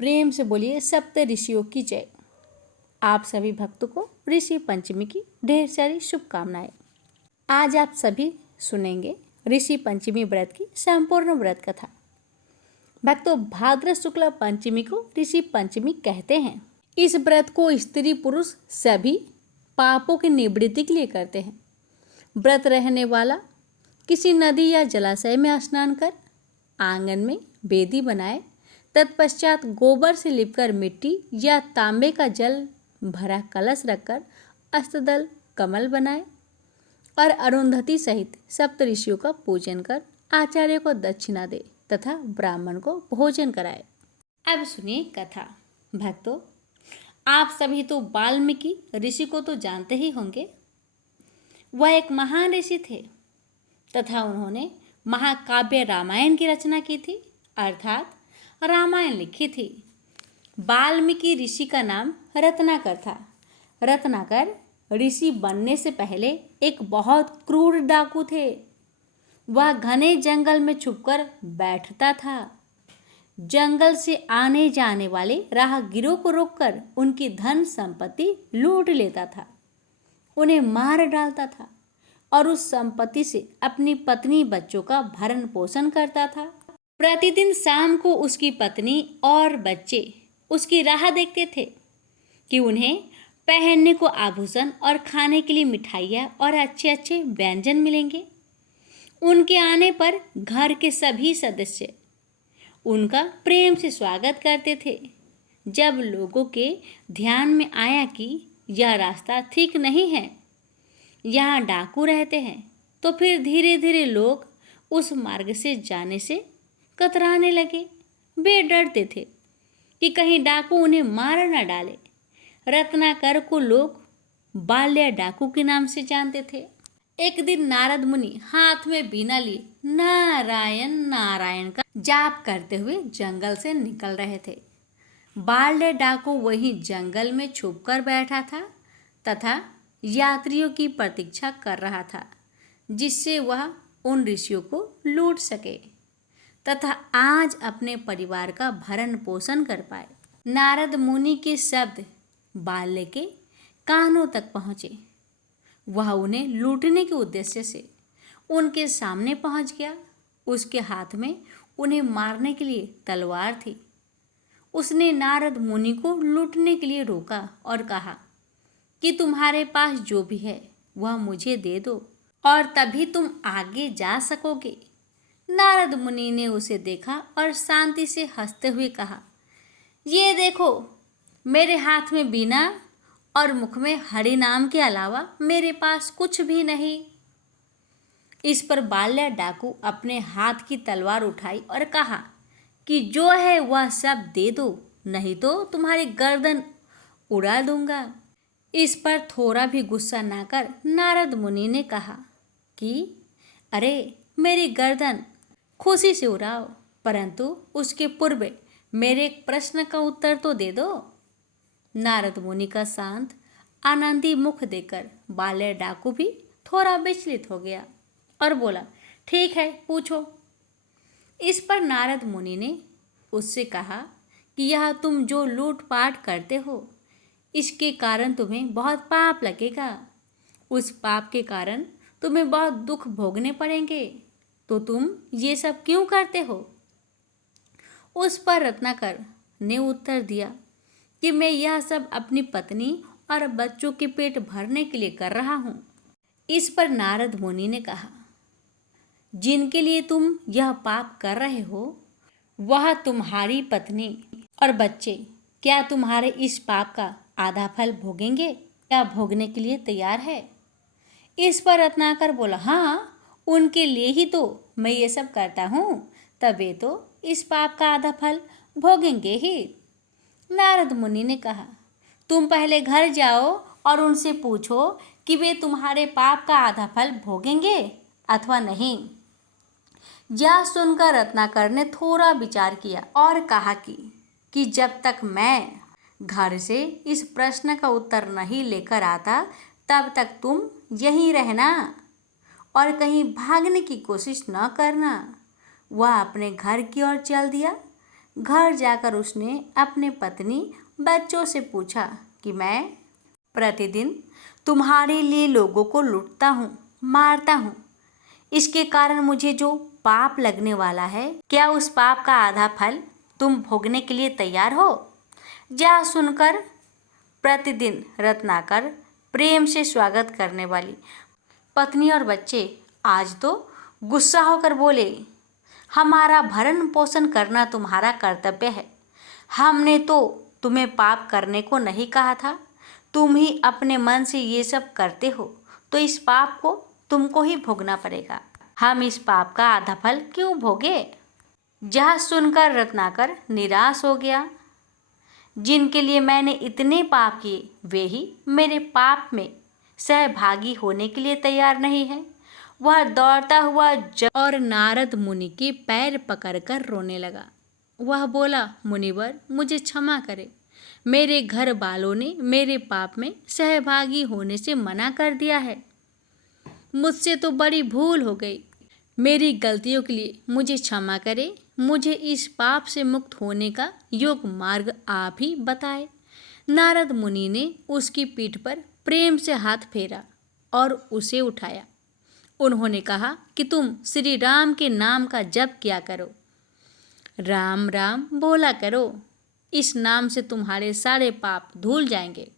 प्रेम से बोलिए सप्त ऋषियों की जय। आप सभी भक्तों को ऋषि पंचमी की ढेर सारी शुभकामनाएं। आज आप सभी सुनेंगे ऋषि पंचमी व्रत की संपूर्ण व्रत कथा। भक्तों, भाद्र शुक्ल पंचमी को ऋषि पंचमी कहते हैं। इस व्रत को स्त्री पुरुष सभी पापों की निवृत्ति के लिए करते हैं। व्रत रहने वाला किसी नदी या जलाशय में स्नान कर आंगन में वेदी बनाए, तत्पश्चात गोबर से लिपकर मिट्टी या तांबे का जल भरा कलश रखकर अष्टदल कमल बनाए और अरुंधति सहित सप्त ऋषियों का पूजन कर आचार्य को दक्षिणा दे तथा ब्राह्मण को भोजन कराए। अब सुनिए कथा। भक्तों, आप सभी तो वाल्मीकि ऋषि को तो जानते ही होंगे। वह एक महान ऋषि थे तथा उन्होंने महाकाव्य रामायण की रचना की थी, अर्थात रामायण लिखी थी। वाल्मीकि ऋषि का नाम रत्नाकर था। रत्नाकर ऋषि बनने से पहले एक बहुत क्रूर डाकू थे। वह घने जंगल में छुपकर बैठता था। जंगल से आने जाने वाले राहगीरों को रोककर उनकी धन संपत्ति लूट लेता था, उन्हें मार डालता था और उस संपत्ति से अपनी पत्नी बच्चों का भरण पोषण करता था। प्रतिदिन शाम को उसकी पत्नी और बच्चे उसकी राह देखते थे कि उन्हें पहनने को आभूषण और खाने के लिए मिठाइयाँ और अच्छे अच्छे व्यंजन मिलेंगे। उनके आने पर घर के सभी सदस्य उनका प्रेम से स्वागत करते थे। जब लोगों के ध्यान में आया कि यह रास्ता ठीक नहीं है, यहाँ डाकू रहते हैं, तो फिर धीरे धीरे लोग उस मार्ग से जाने से कतराने लगे। वे डरते थे कि कहीं डाकू उन्हें मार न डाले। रत्नाकर को लोग बाल्या डाकू के नाम से जानते थे। एक दिन नारद मुनि हाथ में बीना लिए नारायण नारायण का जाप करते हुए जंगल से निकल रहे थे। बाल्य डाकू वहीं जंगल में छुपकर बैठा था तथा यात्रियों की प्रतीक्षा कर रहा था, जिससे वह उन ऋषियों को लूट सके तथा आज अपने परिवार का भरण पोषण कर पाए। नारद मुनि के शब्द बाल्य के कानों तक पहुँचे। वह उन्हें लूटने के उद्देश्य से उनके सामने पहुँच गया। उसके हाथ में उन्हें मारने के लिए तलवार थी। उसने नारद मुनि को लूटने के लिए रोका और कहा कि तुम्हारे पास जो भी है वह मुझे दे दो और तभी तुम आगे जा सकोगे। नारद मुनि ने उसे देखा और शांति से हंसते हुए कहा, ये देखो, मेरे हाथ में बीना और मुख में हरि नाम के अलावा मेरे पास कुछ भी नहीं। इस पर बाल्या डाकू अपने हाथ की तलवार उठाई और कहा कि जो है वह सब दे दो, नहीं तो तुम्हारी गर्दन उड़ा दूंगा। इस पर थोड़ा भी गुस्सा ना कर नारद मुनि ने कहा कि अरे, मेरी गर्दन खुशी से उड़ाओ, परंतु उसके पूर्व मेरे एक प्रश्न का उत्तर तो दे दो। नारद मुनि का शांत आनंदी मुख देखकर बाल्या डाकू भी थोड़ा विचलित हो गया और बोला, ठीक है, पूछो। इस पर नारद मुनि ने उससे कहा कि यह तुम जो लूटपाट करते हो, इसके कारण तुम्हें बहुत पाप लगेगा। उस पाप के कारण तुम्हें बहुत दुख भोगने पड़ेंगे, तो तुम ये सब क्यों करते हो? उस पर रत्नाकर ने उत्तर दिया कि मैं यह सब अपनी पत्नी और बच्चों के पेट भरने के लिए कर रहा हूँ। इस पर नारद मुनि ने कहा, जिनके लिए तुम यह पाप कर रहे हो वह तुम्हारी पत्नी और बच्चे क्या तुम्हारे इस पाप का आधा फल भोगेंगे या भोगने के लिए तैयार है? इस पर रत्नाकर बोला, हाँ, उनके लिए ही तो मैं ये सब करता हूँ, तब वे तो इस पाप का आधा फल भोगेंगे ही। नारद मुनि ने कहा, तुम पहले घर जाओ और उनसे पूछो कि वे तुम्हारे पाप का आधा फल भोगेंगे अथवा नहीं। यह सुनकर रत्नाकर ने थोड़ा विचार किया और कहा कि जब तक मैं घर से इस प्रश्न का उत्तर नहीं लेकर आता तब तक तुम यहीं रहना और कहीं भागने की कोशिश न करना। वह अपने घर की ओर चल दिया घर जाकर उसने अपने पत्नी बच्चों से पूछा कि मैं प्रतिदिन तुम्हारे लिए लोगों को लूटता हूँ, मारता हूँ। इसके कारण मुझे जो पाप लगने वाला है, क्या उस पाप का आधा फल तुम भोगने के लिए तैयार हो? यह सुनकर प्रतिदिन रत्नाकर प्रेम से स्वागत करने वाली पत्नी और बच्चे आज तो गुस्सा होकर बोले, हमारा भरण पोषण करना तुम्हारा कर्तव्य है। हमने तो तुम्हें पाप करने को नहीं कहा था। तुम ही अपने मन से ये सब करते हो, तो इस पाप को तुमको ही भोगना पड़ेगा। हम इस पाप का आधा फल क्यों भोगे? यह सुनकर रत्नाकर निराश हो गया। जिनके लिए मैंने इतने पाप किए, वे ही मेरे पाप में सहभागी होने के लिए तैयार नहीं है। वह दौड़ता हुआ और नारद मुनि के पैर पकड़कर रोने लगा। वह बोला, मुनिवर, मुझे क्षमा करें। मेरे घर वालों ने मेरे पाप में सहभागी होने से मना कर दिया है। मुझसे तो बड़ी भूल हो गई। मेरी गलतियों के लिए मुझे क्षमा करें। मुझे इस पाप से मुक्त होने का योग मार्ग आप ही बताए। नारद मुनि ने उसकी पीठ पर प्रेम से हाथ फेरा और उसे उठाया। उन्होंने कहा कि तुम श्री राम के नाम का जप किया करो, राम राम बोला करो। इस नाम से तुम्हारे सारे पाप धुल जाएंगे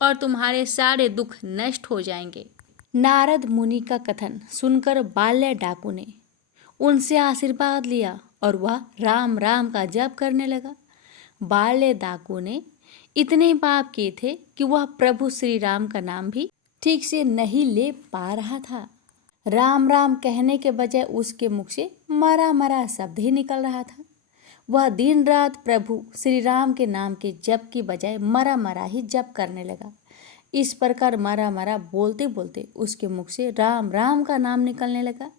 और तुम्हारे सारे दुख नष्ट हो जाएंगे। नारद मुनि का कथन सुनकर बाल्य डाकू ने उनसे आशीर्वाद लिया और वह राम राम का जप करने लगा। बाल्य डाकू ने इतने पाप किए थे कि वह प्रभु श्री राम का नाम भी ठीक से नहीं ले पा रहा था। राम राम कहने के बजाय उसके मुख से मरा मरा शब्द ही निकल रहा था। वह दिन रात प्रभु श्री राम के नाम के जप की बजाय मरा मरा ही जप करने लगा। इस प्रकार मरा मरा बोलते बोलते उसके मुख से राम राम का नाम निकलने लगा।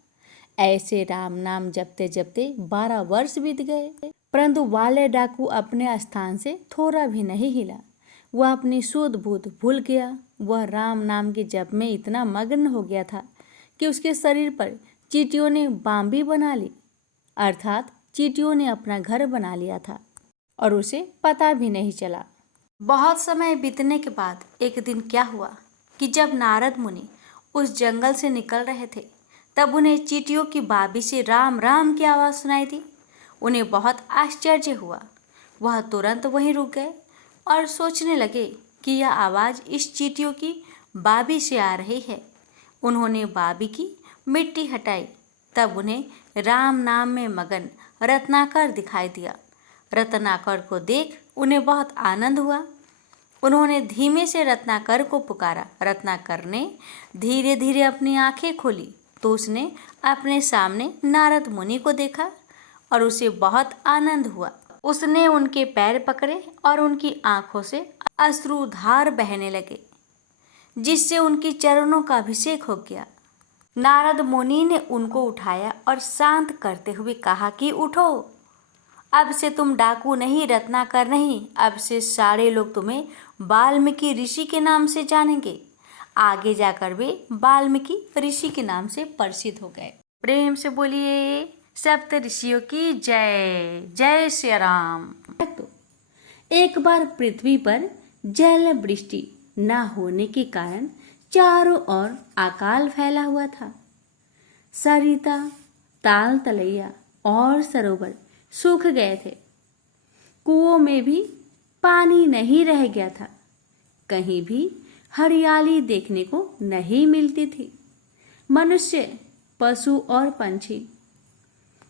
ऐसे राम नाम जपते जपते 12 वर्ष बीत गए, परंतु वाले डाकू अपने स्थान से थोड़ा भी नहीं हिला। वह अपनी सूझ बूझ भूल गया। वह राम नाम के जप में इतना मग्न हो गया था कि उसके शरीर पर चींटियों ने बांबी बना ली, अर्थात चींटियों ने अपना घर बना लिया था और उसे पता भी नहीं चला। बहुत समय बीतने के बाद एक दिन क्या हुआ कि जब नारद मुनि उस जंगल से निकल रहे थे, तब उन्हें चींटियों की बाबी से राम राम की आवाज़ सुनाई दी। उन्हें बहुत आश्चर्य हुआ। वह तुरंत वहीं रुक गए और सोचने लगे कि यह आवाज़ इस चींटियों की बाबी से आ रही है। उन्होंने बाबी की मिट्टी हटाई, तब उन्हें राम नाम में मगन रत्नाकर दिखाई दिया। रत्नाकर को देख उन्हें बहुत आनंद हुआ। उन्होंने धीमे से रत्नाकर को पुकारा। रत्नाकर ने धीरे धीरे अपनी आंखें खोली तो उसने अपने सामने नारद मुनि को देखा और उसे बहुत आनंद हुआ। उसने उनके पैर पकड़े और उनकी आंखों से अश्रुधार बहने लगे, जिससे उनके चरणों का अभिषेक हो गया। नारद मुनि ने उनको उठाया और शांत करते हुए कहा कि उठो, अब से तुम डाकू नहीं, रत्नाकर नहीं, अब से सारे लोग तुम्हें वाल्मीकि ऋषि के नाम से जानेंगे। आगे जाकर वे वाल्मीकि ऋषि के नाम से प्रसिद्ध हो गए। प्रेम से बोलिए सप्त ऋषियों की जय। जय श्री राम। तो एक बार पृथ्वी पर जल वृष्टि न होने के कारण चारों ओर अकाल फैला हुआ था। सरिता, ताल तलैया और सरोवर सूख गए थे। कुओं में भी पानी नहीं रह गया था। कहीं भी हरियाली देखने को नहीं मिलती थी। मनुष्य, पशु और पंछी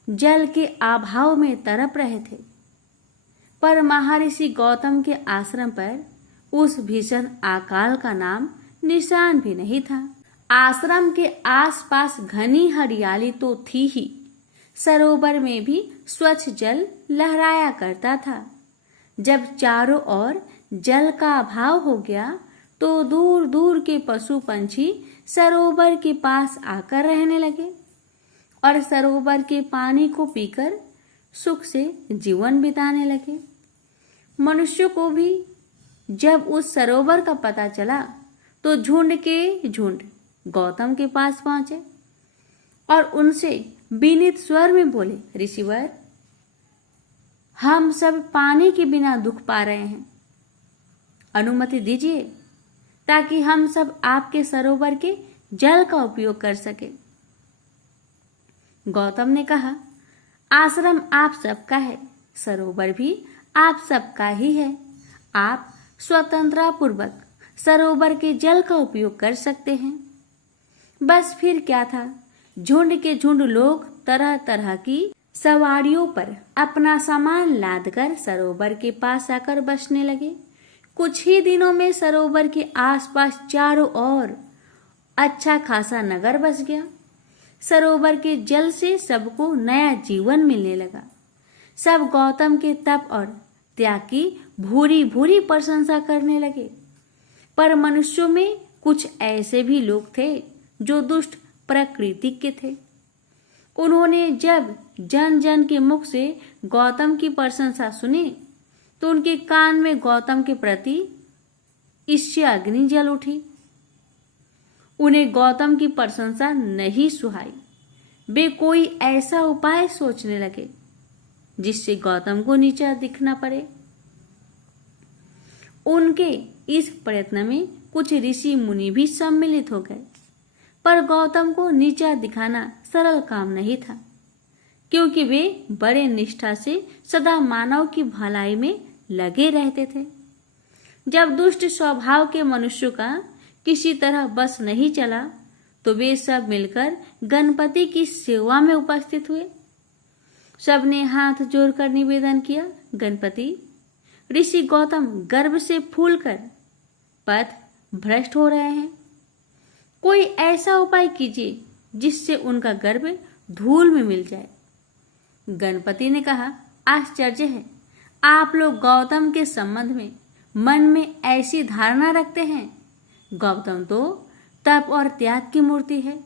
जल के अभाव में तड़प रहे थे। पर महर्षि गौतम के आश्रम पर उस भीषण अकाल का नाम निशान भी नहीं था। आश्रम के आसपास घनी हरियाली तो थी ही, सरोवर में भी स्वच्छ जल लहराया करता था। जब चारों ओर जल का अभाव हो गया तो दूर दूर के पशु पंछी सरोवर के पास आकर रहने लगे और सरोवर के पानी को पीकर सुख से जीवन बिताने लगे। मनुष्यों को भी जब उस सरोवर का पता चला तो झुंड के झुंड गौतम के पास पहुंचे और उनसे विनीत स्वर में बोले, ऋषिवर, हम सब पानी के बिना दुख पा रहे हैं। अनुमति दीजिए ताकि हम सब आपके सरोवर के जल का उपयोग कर सके। गौतम ने कहा, आश्रम आप सबका है, सरोवर भी आप सबका ही है। आप स्वतंत्रता पूर्वक सरोवर के जल का उपयोग कर सकते हैं। बस फिर क्या था, झुंड के झुंड लोग तरह तरह की सवारियों पर अपना सामान लादकर सरोवर के पास आकर बसने लगे। कुछ ही दिनों में सरोवर के आसपास चारों ओर अच्छा खासा नगर बस गया। सरोवर के जल से सबको नया जीवन मिलने लगा। सब गौतम के तप और त्याग की भूरी भूरी प्रशंसा करने लगे। पर मनुष्यों में कुछ ऐसे भी लोग थे जो दुष्ट प्रकृति के थे। उन्होंने जब जन जन के मुख से गौतम की प्रशंसा सुनी तो उनके कान में गौतम के प्रति ईर्ष्या अग्नि जल उठी। उन्हें गौतम की प्रशंसा नहीं सुहाई। वे कोई ऐसा उपाय सोचने लगे जिससे गौतम को नीचा दिखना पड़े। उनके इस प्रयत्न में कुछ ऋषि मुनि भी सम्मिलित हो गए। पर गौतम को नीचा दिखाना सरल काम नहीं था, क्योंकि वे बड़े निष्ठा से सदा मानव की भलाई में लगे रहते थे। जब दुष्ट स्वभाव के मनुष्यों का किसी तरह बस नहीं चला तो वे सब मिलकर गणपति की सेवा में उपस्थित हुए। सबने हाथ जोड़कर निवेदन किया, गणपति, ऋषि गौतम गर्व से फूलकर पथ भ्रष्ट हो रहे हैं। कोई ऐसा उपाय कीजिए जिससे उनका गर्व धूल में मिल जाए। गणपति ने कहा, आश्चर्य है, आप लोग गौतम के संबंध में मन में ऐसी धारणा रखते हैं। गौतम तो तप और त्याग की मूर्ति है।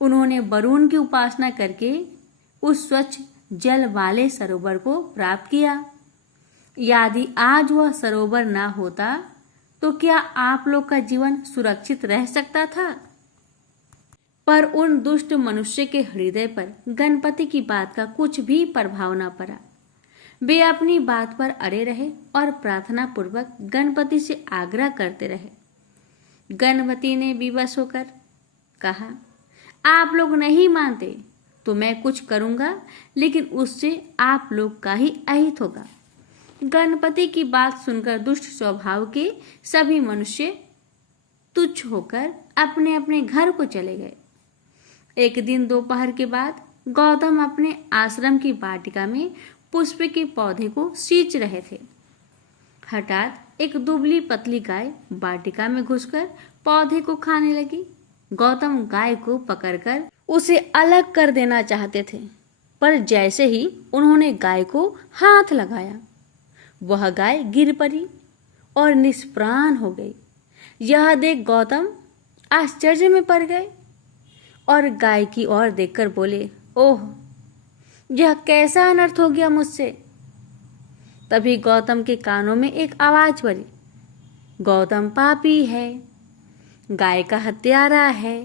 उन्होंने वरुण की उपासना करके उस स्वच्छ जल वाले सरोवर को प्राप्त किया। यदि आज वह सरोवर ना होता तो क्या आप लोग का जीवन सुरक्षित रह सकता था? पर उन दुष्ट मनुष्य के हृदय पर गणपति की बात का कुछ भी प्रभाव न पड़ा। वे अपनी बात पर अड़े रहे और प्रार्थना पूर्वक गणपति से आग्रह करते रहे। गणपति ने विवश होकर कहा, आप लोग नहीं मानते तो मैं कुछ करूंगा, लेकिन उससे आप लोग का ही अहित होगा। गणपति की बात सुनकर दुष्ट स्वभाव के सभी मनुष्य तुच्छ होकर अपने अपने घर को चले गए। एक दिन दोपहर के बाद गौतम अपने आश्रम की वाटिका में पुष्प के पौधे को सींच रहे थे। हठात एक दुबली पतली गाय वाटिका में घुसकर पौधे को खाने लगी। गौतम गाय को पकड़कर उसे अलग कर देना चाहते थे, पर जैसे ही उन्होंने गाय को हाथ लगाया, वह गाय गिर पड़ी और निष्प्राण हो गई। यह देख गौतम आश्चर्य में पड़ गए और गाय की ओर देखकर बोले, ओह, यह कैसा अनर्थ हो गया मुझसे। तभी गौतम के कानों में एक आवाज पड़ी, गौतम पापी है, गाय का हत्यारा है।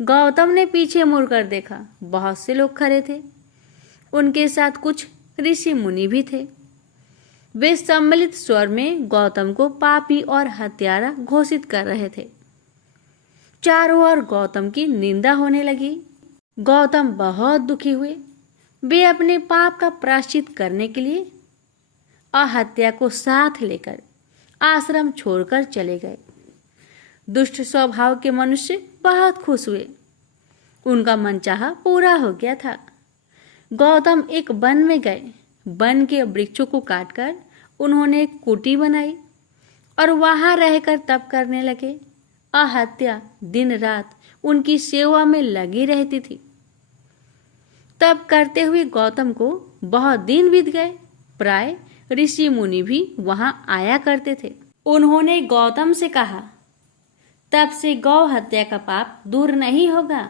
गौतम ने पीछे मुड़कर देखा। बहुत से लोग खड़े थे। उनके साथ कुछ ऋषि मुनि भी थे। वे सम्मिलित स्वर में गौतम को पापी और हत्यारा घोषित कर रहे थे। चारों ओर गौतम की निंदा होने लगी। गौतम बहुत दुखी हुए। वे अपने पाप का प्रायश्चित करने के लिए अहत्या को साथ लेकर आश्रम छोड़कर चले गए। दुष्ट स्वभाव के मनुष्य बहुत खुश हुए। उनका मनचाहा पूरा हो गया था। गौतम एक वन में गए। वन के वृक्षों को काटकर उन्होंने एक कुटी बनाई और वहां रहकर तप करने लगे। अहत्या दिन रात उनकी सेवा में लगी रहती थी। तप करते हुए गौतम को बहुत दिन बीत गए। प्राय ऋषि मुनि भी वहां आया करते थे। उन्होंने गौतम से कहा, तब से गौ हत्या का पाप दूर नहीं होगा।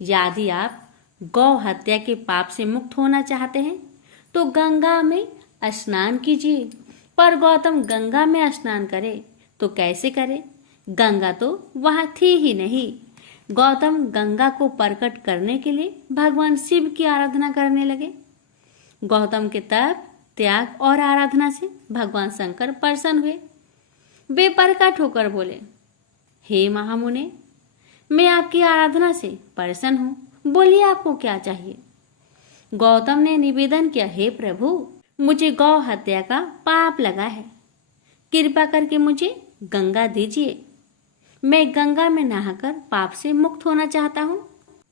यदि आप गौ हत्या के पाप से मुक्त होना चाहते हैं तो गंगा में स्नान कीजिए। पर गौतम गंगा में स्नान करे तो कैसे करे? गंगा तो वहां थी ही नहीं। गौतम गंगा को प्रकट करने के लिए भगवान शिव की आराधना करने लगे। गौतम के तप, त्याग और आराधना से भगवान शंकर प्रसन्न हुए। वे प्रकट होकर बोले, हे महामुने, मैं आपकी आराधना से प्रसन्न हूँ, बोलिए आपको क्या चाहिए। गौतम ने निवेदन किया, हे प्रभु, मुझे गौ हत्या का पाप लगा है, कृपा करके मुझे गंगा दीजिए, मैं गंगा में नहाकर पाप से मुक्त होना चाहता हूँ।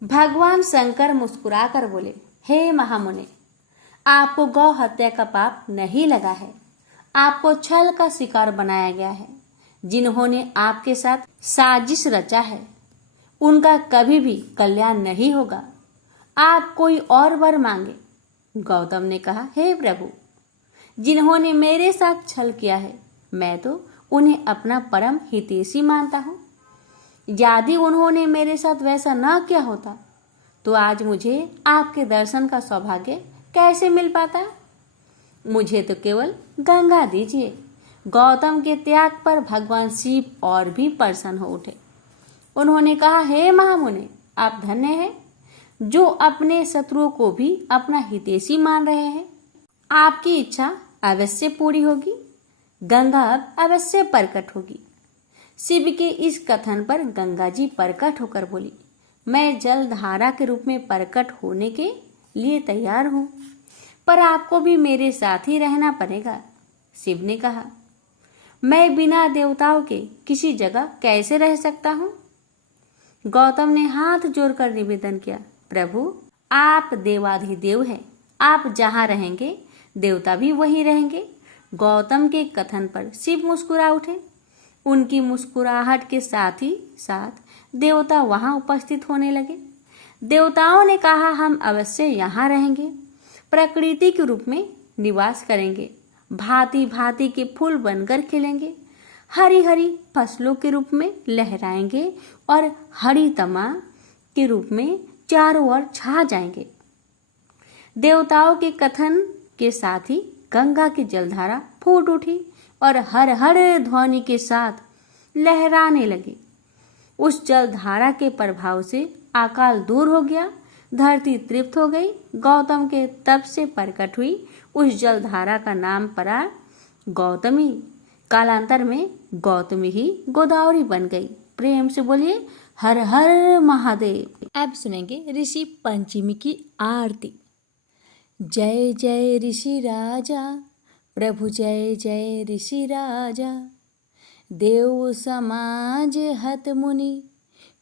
भगवान शंकर मुस्कुराकर बोले, हे महामुने, आपको गौ हत्या का पाप नहीं लगा है, आपको छल का शिकार बनाया गया है। जिन्होंने आपके साथ साजिश रचा है उनका कभी भी कल्याण नहीं होगा, आप कोई और वर मांगे। गौतम ने कहा, हे प्रभु, जिन्होंने मेरे साथ छल किया है मैं तो उन्हें अपना परम हितैषी मानता हूँ। यदि उन्होंने मेरे साथ वैसा न किया होता तो आज मुझे आपके दर्शन का सौभाग्य कैसे मिल पाता। मुझे तो केवल गंगा दीजिए। गौतम के त्याग पर भगवान शिव और भी प्रसन्न हो उठे। उन्होंने कहा, हे महामुने, आप धन्य हैं जो अपने शत्रुओं को भी अपना हितैषी मान रहे हैं। आपकी इच्छा अवश्य पूरी होगी, गंगा अब अवश्य प्रकट होगी। शिव के इस कथन पर गंगा जी प्रकट होकर बोली, मैं जल धारा के रूप में प्रकट होने के लिए तैयार हूँ, पर आपको भी मेरे साथ ही रहना पड़ेगा। शिव ने कहा, मैं बिना देवताओं के किसी जगह कैसे रह सकता हूँ। गौतम ने हाथ जोड़कर निवेदन किया, प्रभु, आप देवाधिदेव हैं, आप जहाँ रहेंगे देवता भी वहीं रहेंगे। गौतम के कथन पर शिव मुस्कुरा उठे। उनकी मुस्कुराहट के साथ ही साथ देवता वहां उपस्थित होने लगे। देवताओं ने कहा, हम अवश्य यहाँ रहेंगे, प्रकृति के रूप में निवास करेंगे, भांति भांति के फूल बनकर खिलेंगे, हरी हरी फसलों के रूप में लहराएंगे और हरी तमा के रूप में चारों ओर छा जाएंगे। देवताओं के कथन के साथ ही गंगा की जलधारा फूट उठी और हर हर ध्वनि के साथ लहराने लगी। उस जलधारा के प्रभाव से अकाल दूर हो गया, धरती तृप्त हो गई। गौतम के तप से प्रकट हुई उस जलधारा का नाम पड़ा गौतमी। कालांतर में गौतमी ही गोदावरी बन गई। प्रेम से बोलिए, हर हर महादेव। अब सुनेंगे ऋषि पंचमी की आरती। जय जय ऋषि राजा प्रभु, जय जय ऋषि राजा, देव समाज हत मुनि,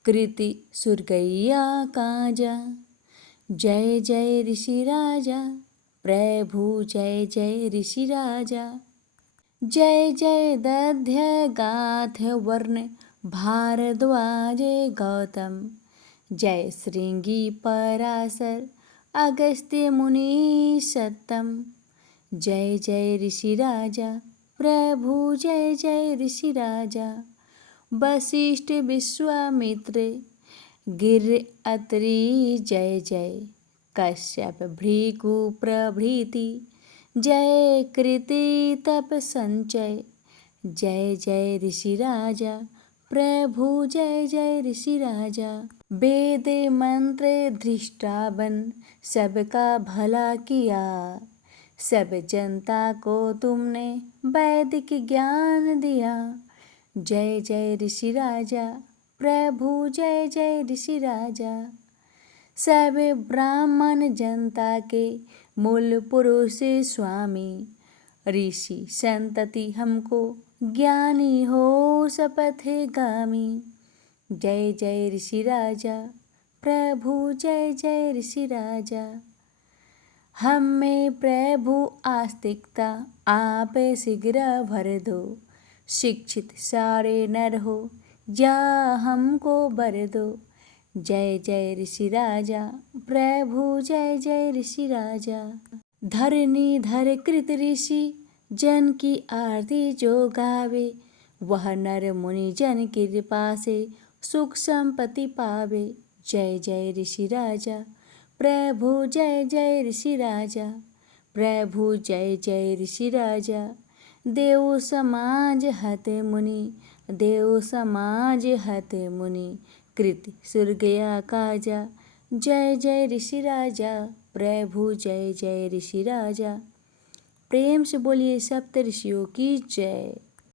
कृति सुरगैया काजा। जय जय ऋषि राजा प्रभु, जय जय ऋषि राजा, जय जय दध्य गाथ वर्ण भारद्वाज गौतम, जय श्रृंगी पराशर अगस्त्य मुनि सत्तम। जय जय ऋषि राजा प्रभु, जय जय ऋषि राजा, वशिष्ठ विश्वामित्र गिर अत्रि, जय जय कश्यप भृगु प्रभृति, जय कृति तप संचय। जय जय ऋषि राजा प्रभु, जय जय ऋषि राजा, वेद मंत्र दृष्टा बन सबका भला किया, सब जनता को तुमने वैदिक ज्ञान दिया। जय जय ऋषि राजा प्रभु, जय जय ऋषि राजा, सब ब्राह्मण जनता के मूल पुरुष स्वामी, ऋषि संतति हमको ज्ञानी हो शपथ गामी। जय जय ऋषि राजा प्रभु, जय जय ऋषि राजा, हम में प्रभु आस्तिकता आप शीघ्र भर दो, शिक्षित सारे नर हो जा हमको बर दो। जय जय ऋषि राजा प्रभु, जय जय ऋषि राजा, धरनी धर कृत ऋषि जन की आरती जो गावे, वह नर मुनि जन की कृपा से सुख संपत्ति पावे। जय जय ऋषि राजा प्रभु, जय जय ऋषि राजा प्रभु, जय जय ऋषि राजा, देव समाज हत मुनि, देव समाज हत मुनि, कृति सुरगया काजा। जय जय ऋषि राजा प्रभु जय जय ऋषि राजा। प्रेम से बोलिए सप्त ऋषियों की जय।